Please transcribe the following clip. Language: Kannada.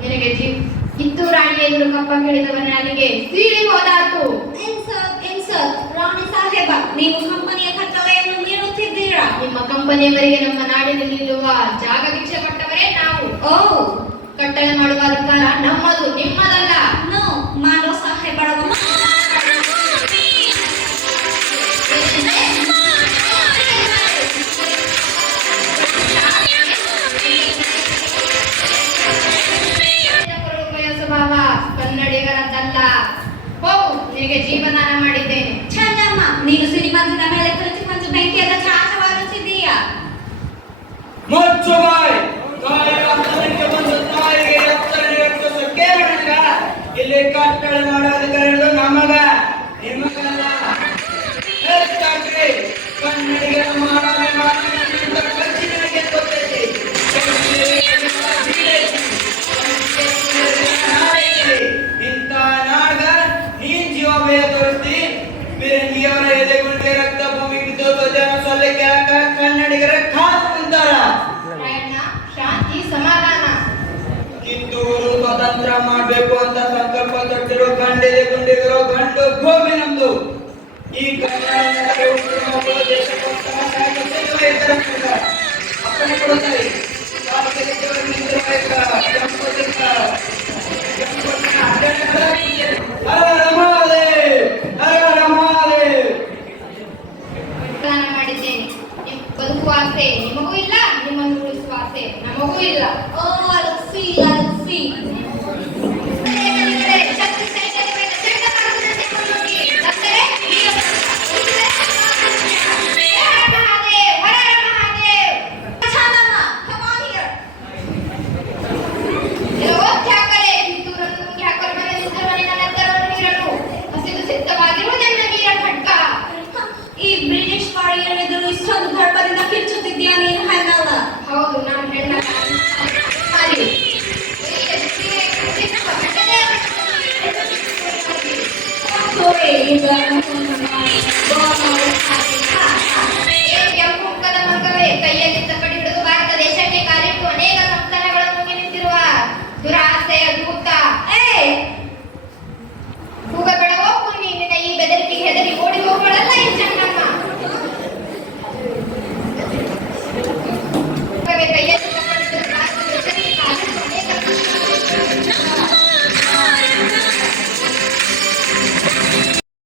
ನಿನಗೆ ಕಿತ್ತೂರಾಣಿ ಎದುರು ಕಪ್ಪ ಕೇಳಿದವನ ಅಲ್ಲಿಗೆ ಸೀಳಿ ಹೋದಾತು. ರಾಣಿ ಸಾಹೇಬ, ನೀವು ಕಂಪನಿಯ ಕಟ್ಟಳೆಯನ್ನು ಮೀರುತ್ತಿದ್ದೀರಾ? ನಿಮ್ಮ ಕಂಪನಿಯವರಿಗೆ ನಮ್ಮ ನಾಡಿನಲ್ಲಿರುವ ಜಾಗ ಭಿಕ್ಷೆ ಕೊಟ್ಟವರೇ ನಾವು. ಓ, ಕಟ್ಟಳೆ ಮಾಡುವ ಅಧಿಕಾರ ನಮ್ಮದು, ನಿಮ್ಮದಲ್ಲ. ನೋ, ಮಾನವ ಸಾಹೇಬರ ಸ್ವಭಾವ ಕನ್ನಡಿಗರದ್ದಲ್ಲ. ಹೋಗು, ನಿನಗೆ ಜೀವದಾನ ಮಾಡಿದ್ದೇನೆ. ಚಂದಮ್ಮ, ನೀನು ಸಿರಿಮಂದಿನ ಮೇಲೆ ಕುಳಿತುಕೊಂಡು ಬೆಂಕಿಯದ ಚಾಚವಾರುತ್ತಿದ್ದೀಯಾ? ಮುಚ್ಚು ಬಾಯ್. ತಾಯಿಗೆ ಬಂದು ತಾಯಿಗೆ ಕೇಳೋಣ. ಇಲ್ಲಿ ಕಟ್ಟಳೆ ಮಾಡೋ ಅಧಿಕಾರ ನಮಗ, ನಿಮಗಲ್ಲ. ಹೆಚ್ಚಾಗ್ರಿ ಕನ್ನಡಿಗರ ಖರ್ಚಿನಿಗೆ ಗೊತ್ತೈತಿ. ಇಂಥ ನಾಡ ನೀನ್ ಜೀವ ಭಯ ತೋರಿಸ್ತಿ. ಬಿರಂಗಿಯವರ ಎದೆಗುಂಡೆ ರಕ್ತ ಭೂಮಿ ಬಿದ್ದೋದು ಜನ ಸೊಲ್ಲಕ್ಕೆ ಕನ್ನಡಿಗರ ಕಾದು ಕುಂತಾರ. ಶಾಂತಿ ಸಮಾಧಾನ. ಕಿತ್ತೂರು ಸ್ವತಂತ್ರ ಮಾಡ್ಬೇಕು ಅಂತ ಸಂಕಲ್ಪ ತೊಟ್ಟಿರೋ ಗಂಡೆದೆ ಗುಂಡಿಗಿರೋ ಗಂಡು ಭೂಮಿ ನಮ್ದು. ಈ ಕನ್ನಡ ಅಪ್ಪಣೆ ಕೊಡುತ್ತಾರೆ. ಮಾಡಿದ್ದೇನೆ. ಬದುಕುವ ಆಸೆ ನಿಮಗೂ ಇಲ್ಲ, ನಿಮ್ಮನ್ನು ಉಳಿಸುವ ಆಸೆ ನಮಗೂ ಇಲ್ಲ. ಓ, ಅಲಕ್ಸಿ